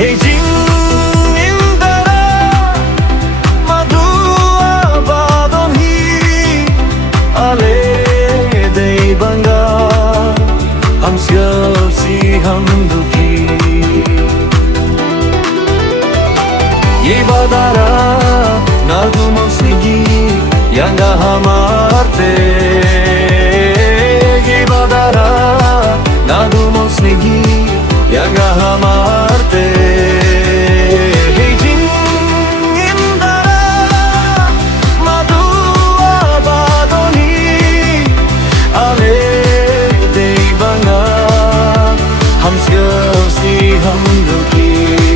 Hejing indara madu abadon hi ale dei banga ham si ham dukhi ye badara nadu mosigi yanga hamarte ye badara nadu mosigi yanga hamarte Hejing indara madu abadon hi ale dei banga हम si हम दुखी